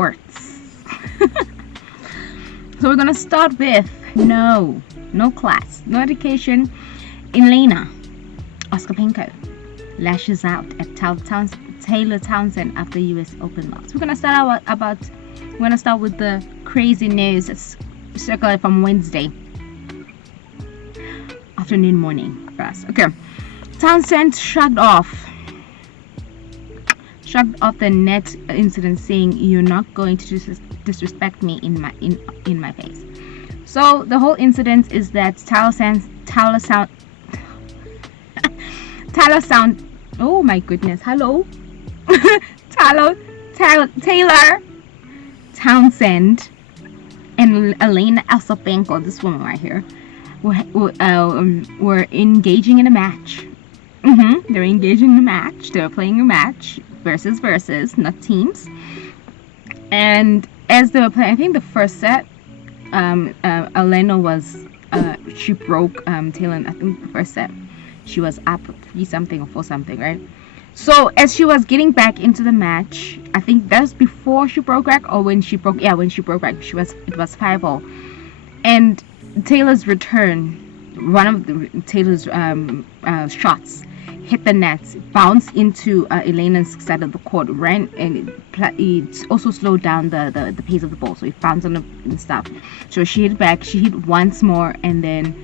sports. So we're gonna start with no class, no education. Elena Ostapenko lashes out at Taylor Townsend after U.S. Open loss. We're gonna start with the crazy news that's circulated from Wednesday afternoon, morning for us. Okay, Townsend shrugged off the net incident, saying, "You're not going to disrespect me in my face." So the whole incident is that Taylor oh my goodness, hello. Taylor Townsend and Elena Ostapenko, this woman right here, were engaging in a match. They're engaging in a match. They're playing a match versus, not teams. And as they were playing, I think the first set, Elena was she broke Taylor. I think the first set she was up 3-something or 4-something, right? So as she was getting back into the match, I think that was before she broke back, or when she broke back, it was 5-0. And Taylor's return, one of Taylor's shots hit the net, bounced into Elena's side of the court, ran, and it also slowed down the pace of the ball, so it bounced on the stuff. So she hit back, she hit once more, and then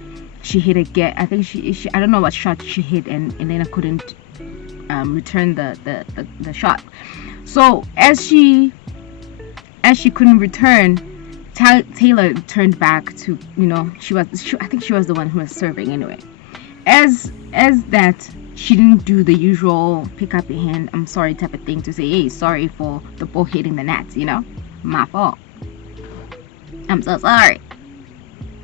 she hit again. I think she I don't know what shot she hit, and Elena couldn't return the shot. So as she couldn't return, Taylor turned back to, I think she was the one who was serving anyway. As that, she didn't do the usual pick up your hand, I'm sorry type of thing, to say, hey, sorry for the ball hitting the net, my fault, I'm so sorry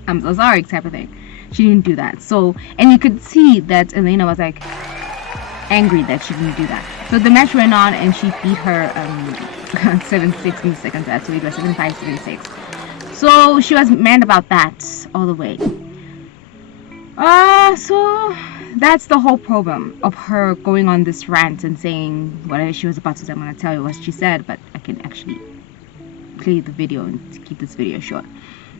type of thing. She didn't do that. So, and you could see that Elena was like angry that she didn't do that. So the match went on, and she beat her 7-6 in the second set, so it was 7-5, 7-6. So she was mad about that all the way. So that's the whole problem of her going on this rant and saying whatever she was about to say. I'm going to tell you what she said, but I can actually play the video and keep this video short.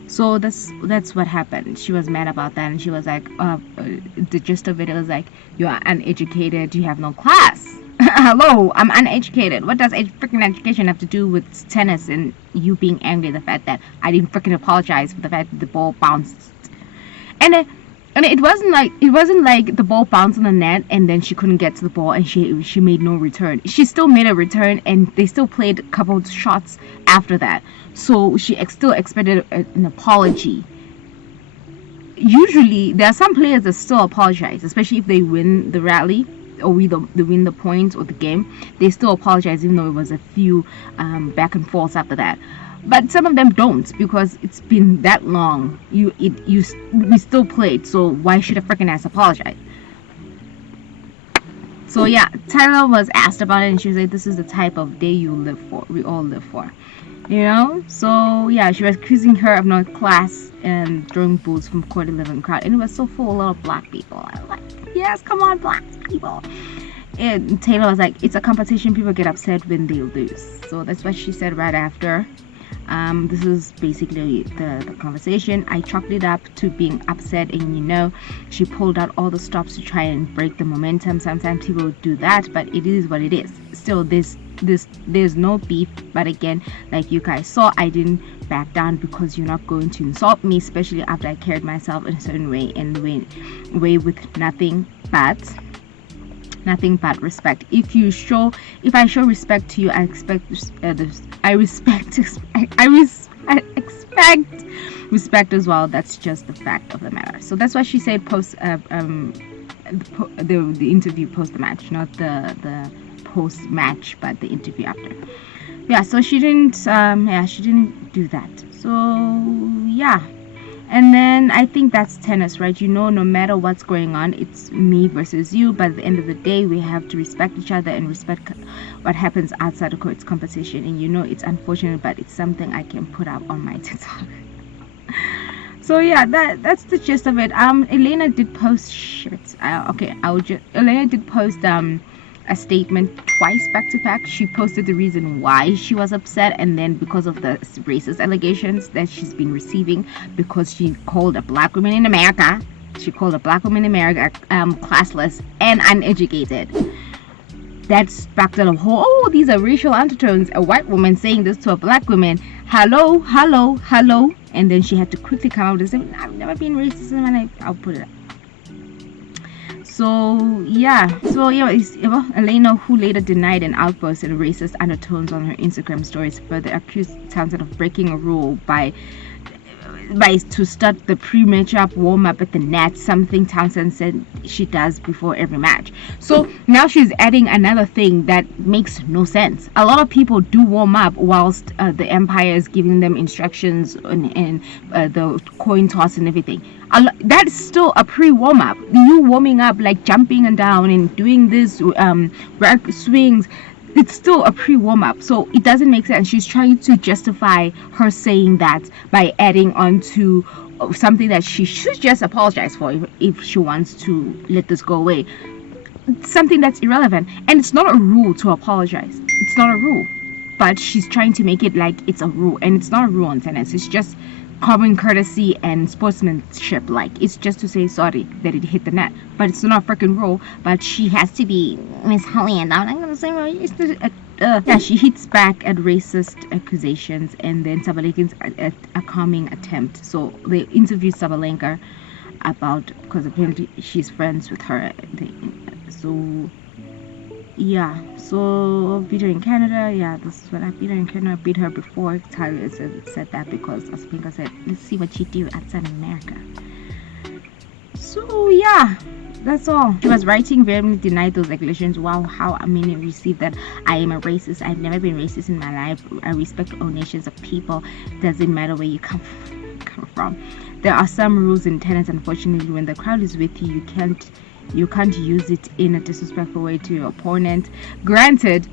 So that's what happened. She was mad about that, and she was like, the gist of it was like, you are uneducated, you have no class. Hello, I'm uneducated. What does freaking education have to do with tennis and you being angry at the fact that I didn't freaking apologize for the fact that the ball bounced? And it wasn't like the ball bounced on the net and then she couldn't get to the ball and she made no return. She still made a return, and they still played a couple of shots after that. So she still expected an apology. Usually, there are some players that still apologize, especially if they win the rally or they win the points or the game. They still apologize, even though it was a few back and forths after that. But some of them don't, because it's been that long. We still played, so why should a freaking ass apologize? So yeah, Tyler was asked about it, and she was like, "This is the type of day you live for. We all live for." So yeah, she was accusing her of no class and throwing booze from court 11 crowd, and it was so full of a lot of black people. I was like, yes, come on, black people. And Taylor was like, it's a competition, people get upset when they lose. So that's what she said right after. This is basically the conversation. I chalked it up to being upset, and she pulled out all the stops to try and break the momentum. Sometimes people do that, but it is what it is. Still, there's no beef. But again, like you guys saw, I didn't back down, because you're not going to insult me, especially after I carried myself in a certain way, and way with nothing but respect. If I show respect to you, I expect respect as well. That's just the fact of the matter. So that's what she said post the interview post the match, not the post match, but the interview after. Yeah, so she didn't do that. So yeah. And then I think that's tennis, right? No matter what's going on, it's me versus you. But at the end of the day, we have to respect each other and respect what happens outside of court. It's competition. And it's unfortunate, but it's something I can put up on my TikTok. So yeah, that's the gist of it. Elena did post shirts. Elena did post a statement twice back to back. She posted the reason why she was upset, and then because of the racist allegations that she's been receiving, because she called a black woman in America, classless and uneducated. That sparked a whole, oh, these are racial undertones. A white woman saying this to a black woman. Hello. And then she had to quickly come out and say, I've never been racist in my life. I'll put it up. So yeah, Elena, who later denied an outburst and racist undertones on her Instagram stories, further accused Townsend of breaking a rule by to start the pre-match warm-up at the net, something Townsend said she does before every match. So now she's adding another thing that makes no sense. A lot of people do warm up whilst the Empire is giving them instructions and the coin toss and everything. That is still a pre-warm-up. You warming up, like jumping and down and doing this rack swings, it's still a pre-warm-up, so it doesn't make sense. She's trying to justify her saying that by adding on to something that she should just apologize for if she wants to let this go away. Something that's irrelevant, and it's not a rule to apologize. It's not a rule, but she's trying to make it like it's a rule, and it's not a rule on tennis. It's just common courtesy and sportsmanship. Like, it's just to say sorry that it hit the net, but it's not a freaking rule. But she has to be Miss Holly, and I'm gonna say, yeah, she hits back at racist accusations, and then Sabalenka's a calming attempt. So they interviewed Sabalenka about, because apparently she's friends with her. So yeah, so beat her in Canada. Yeah, this is what I beat her in Canada. Beat her before. Tyler said that because Ospinka said, let's see what you do outside America. So yeah, that's all. She was writing, vehemently denied those allegations. Wow, how many received that I am a racist. I've never been racist in my life. I respect all nations of people. Doesn't matter where you come from. There are some rules in tennis. Unfortunately, when the crowd is with you, you can't use it in a disrespectful way to your opponent. Granted,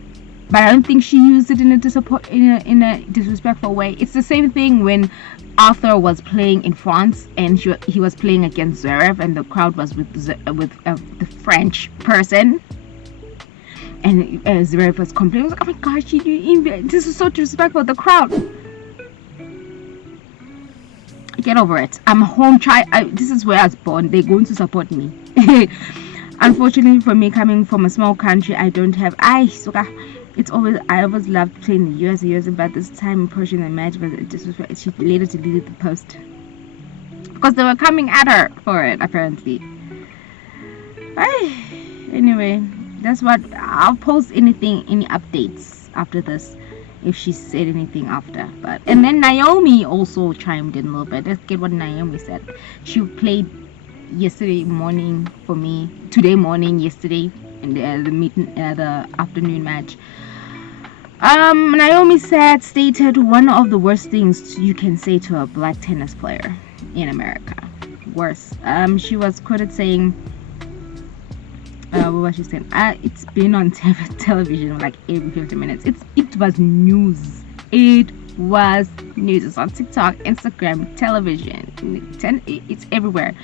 but I don't think she used it in a disrespectful way. It's the same thing when Arthur was playing in France and he was playing against Zverev, and the crowd was with the French person, and Zverev was complaining, like, oh my gosh, this is so disrespectful. The crowd. Get over it. I'm a home child. This is where I was born. They're going to support me. Unfortunately for me, coming from a small country, I don't have. I always loved playing the US, but this time approaching the match was disrespectful. She later deleted the post because they were coming at her for it, apparently. Anyway, that's what I'll post. Any updates after this, if she said anything after. And then Naomi also chimed in a little bit. Let's get what Naomi said. She played yesterday morning for me, today morning, yesterday, in the afternoon match. Naomi stated one of the worst things you can say to a black tennis player in America. Worse. She was quoted saying, what was she saying? It's been on television like every 50 minutes. It was news. It was news. It's on TikTok, Instagram, television. It's everywhere.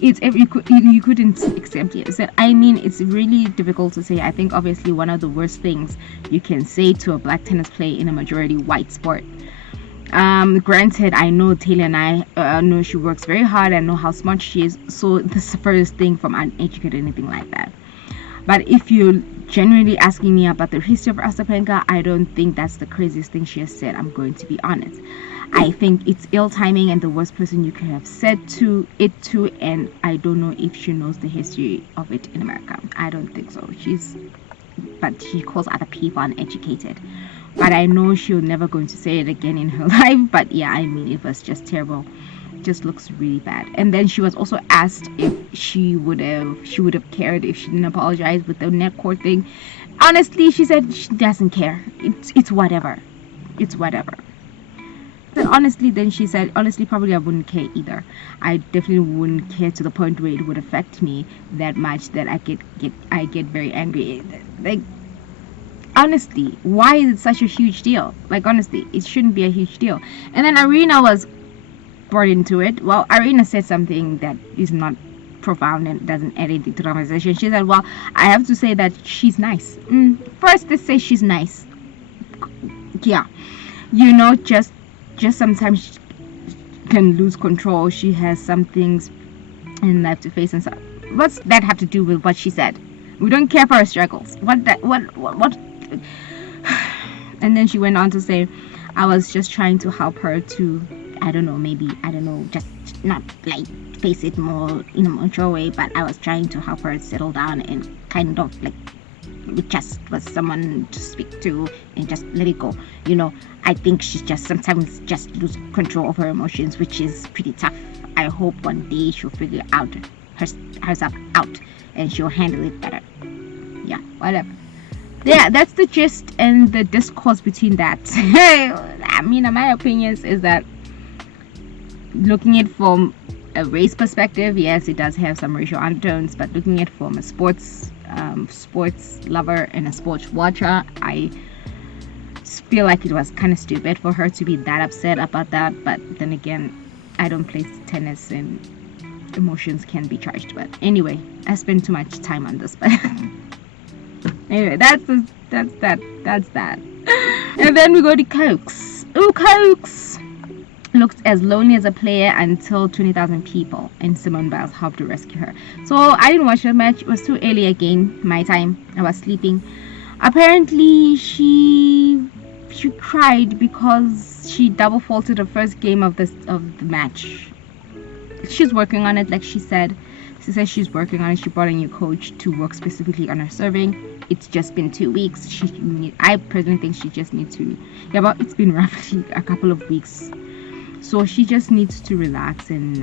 You couldn't accept it. So, I mean, it's really difficult to say. I think obviously one of the worst things you can say to a black tennis player in a majority white sport. Granted, I know Taylor and I know she works very hard. I know how smart she is. So this is the first thing from uneducated, anything like that. But if you're genuinely asking me about the history of Ostapenko, I don't think that's the craziest thing she has said. I'm going to be honest. I think it's ill timing and the worst person you could have said it to, and I don't know if she knows the history of it in America. I don't think so. But she calls other people uneducated. But I know she'll never going to say it again in her life. But yeah, I mean, it was just terrible. It just looks really bad. And then she was also asked if she would have cared if she didn't apologize with the net court thing. Honestly, she said she doesn't care. It's whatever. It's whatever. But honestly, then she said, honestly, probably I wouldn't care either. I definitely wouldn't care to the point where it would affect me that much that I get very angry. Like, honestly, why is it such a huge deal? Like, honestly, it shouldn't be a huge deal. And then Arena was brought into it. Well, Arena said something that is not profound and doesn't add anything to the conversation. She said, well, I have to say that she's nice. First they say she's nice. Yeah, just sometimes she can lose control. She has some things in life to face and stuff. What's that have to do with what she said? We don't care for her struggles. What? And then she went on to say, I was just trying to help her to, just not like face it more in a mature way, but I was trying to help her settle down and kind of like just was someone to speak to and just let it go. I think she's just sometimes just lose control of her emotions, which is pretty tough. I hope one day she'll figure out herself out and she'll handle it better. Yeah, whatever. Yeah, that's the gist and the discourse between that. I mean, my opinions is that looking at it from a race perspective, yes, it does have some racial undertones, but looking at it from a sports lover and a sports watcher, I feel like it was kind of stupid for her to be that upset about that. But then again, I don't play tennis and emotions can be charged. But anyway, I spend too much time on this. But anyway, that's that. And then we go to Cokes. Cokes looked as lonely as a player until 20,000 people and Simone Biles helped to rescue her. So I didn't watch the match. It was too early again, my time. I was sleeping. Apparently she cried because she double faulted the first game of the match. She's working on it, like she said. She says she's working on it. She brought a new coach to work specifically on her serving. It's just been 2 weeks. I personally think she just needs to. Yeah, but it's been roughly a couple of weeks. So she just needs to relax and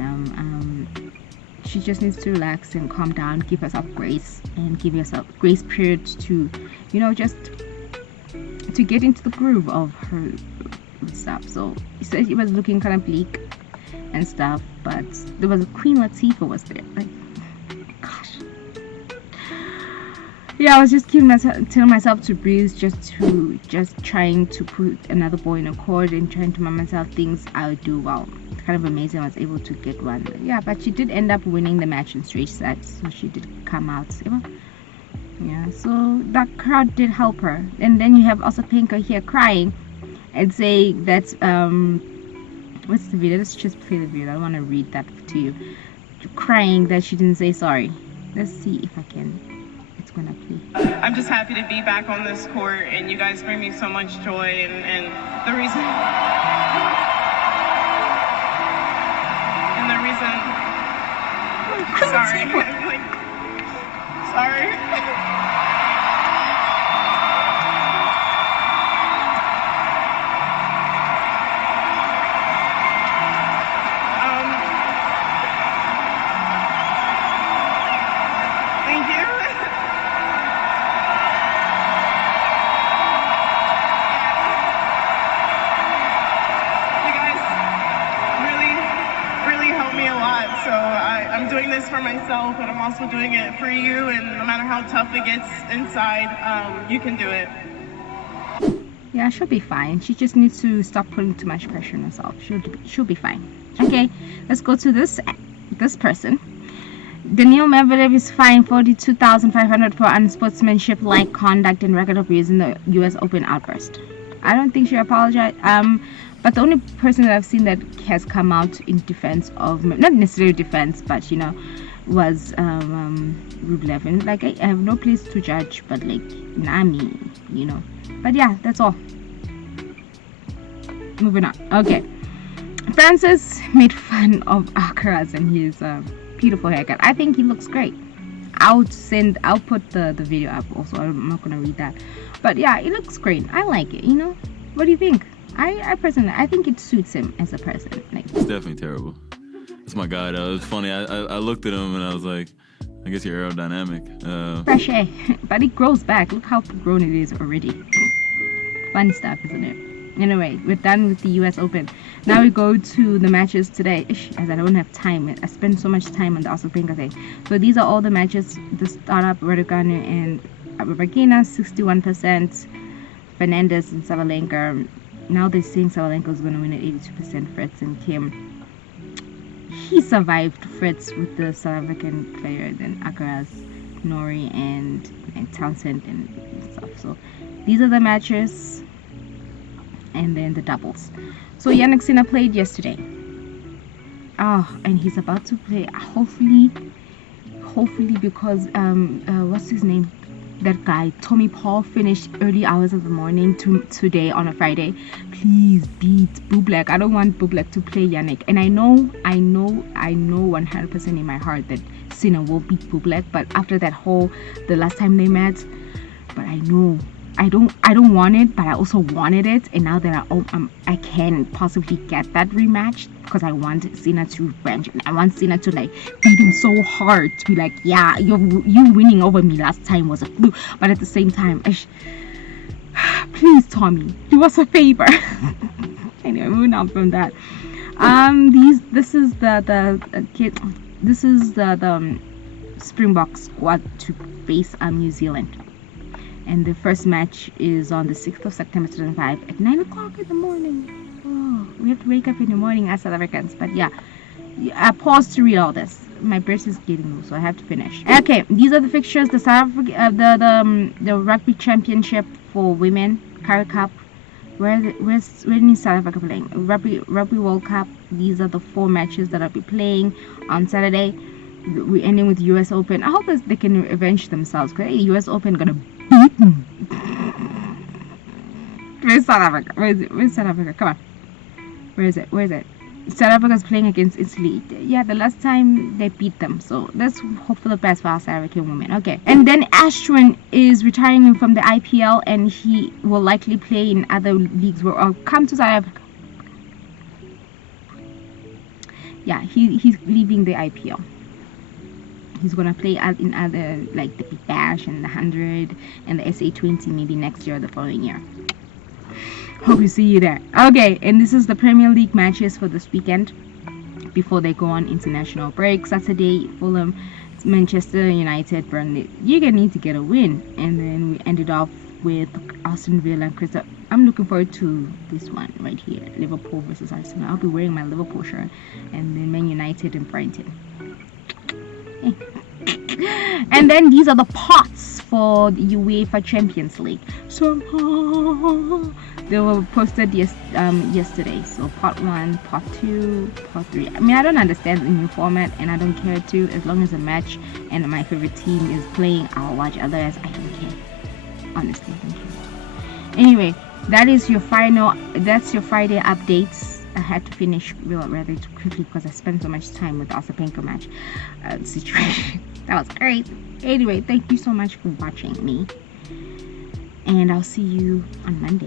calm down, give herself grace and give yourself grace period to, just to get into the groove of her stuff. So he said it was looking kind of bleak and stuff, but there was Queen Latifah was there. Like, gosh. Yeah, I was just telling myself to breathe, just trying to put another ball in a chord and trying to remind myself things I would do well. It's kind of amazing I was able to get one. Yeah, but she did end up winning the match in straight sets, so she did come out. Yeah, so that crowd did help her. And then you have also Pinker here crying and saying that what's the video? Let's just play the video. I want to read that to you. Crying that she didn't say sorry. Let's see if I can. It's gonna play. I'm just happy to be back on this court, and you guys bring me so much joy. And the reason. Sorry. I'm like, sorry. I'm doing this for myself, but I'm also doing it for you, and no matter how tough it gets inside, you can do it. Yeah, she'll be fine. She just needs to stop putting too much pressure on herself. She'll be fine. Okay, let's go to this person. Daniil Medvedev is fined $42,500 for unsportsmanship-like conduct and record abuse in the U.S. Open outburst. I don't think she apologized. But the only person that I've seen that has come out in defense of, not necessarily defense, but was Rublev. And like, I have no place to judge, but like, Nami, But yeah, that's all. Moving on. Okay. Francis made fun of Alcaraz and his beautiful haircut. I think he looks great. I'll put the video up also. I'm not gonna read that. But yeah, it looks great. I like it, What do you think? I personally, I think it suits him as a person. Like, it's definitely terrible. It's my guy though. It's funny. I looked at him and I was like, I guess you're aerodynamic. Fresh air. But it grows back. Look how grown it is already. Fun stuff, isn't it? Anyway, we're done with the US Open. Now we go to the matches today. As I don't have time. I spend so much time on the Osapenka thing. So these are all the matches. The startup, Raducanu and Rybakina, 61%. Fernandez and Sabalenka. Now they're saying Sabalenka is going to win at 82%. Fritz and Kim he survived Fritz with the South African player, then Akaraz, Nori, and Townsend and stuff. So these are the matches, and then the doubles. So Yannick Sinner played yesterday. And he's about to play. Hopefully, because what's his name? That guy Tommy Paul finished early hours of the morning today on a Friday. Please beat Bublik. I don't want Bublik to play Yannick, and I know 100% in my heart that Sinner will beat Bublik. But after the last time they met, but I know I don't want it, but I also wanted it, and now that I can possibly get that rematch because I want Sinner to revenge, and I want Sinner to like beat him so hard to be like, yeah, you winning over me last time was a fluke, but at the same time, please Tommy, do us a favor. Anyway, moving on from that, this is the Springbok squad to face New Zealand. And the first match is on the 6th of September 2005 at 9 o'clock in the morning. Oh, we have to wake up in the morning as South Africans. But yeah, I paused to read all this. My brace is getting loose, so I have to finish. Okay, these are the fixtures. The South Africa, the rugby championship for women, Currie Cup. Where is South Africa playing? Rugby World Cup. These are the 4 matches that I'll be playing on Saturday. We're ending with US Open. I hope that they can avenge themselves, because US Open gonna beat them. Where's South Africa? Where's South Africa? Come on. Where is it? South Africa's playing against Italy. Yeah, the last time they beat them. So let's hope for the best for our South African women. Okay. And then Ashton is retiring from the IPL, and he will likely play in other leagues or come to South Africa. Yeah, he's leaving the IPL. He's gonna play in other, like the Big Bash and the 100 and the SA20 maybe next year or the following year. Hope we see you there. Okay, and this is the Premier League matches for this weekend before they go on international break. Saturday, Fulham, Manchester United, Burnley. You're gonna need to get a win. And then we ended off with Aston Villa and Crystal. I'm looking forward to this one right here, Liverpool versus Arsenal. I'll be wearing my Liverpool shirt. And then Man United and Brighton. And then these are the pots for the UEFA Champions League. Somehow they were posted yesterday. So pot 1, pot 2, pot 3. I mean, I don't understand the new format, and I don't care to. As long as a match and my favorite team is playing, I'll watch. Otherwise, I don't care. Honestly, I don't care. Anyway, that's your Friday updates. I had to finish rather quickly because I spent so much time with the Osapenko match situation. That was great. Anyway, thank you so much for watching me, and I'll see you on Monday.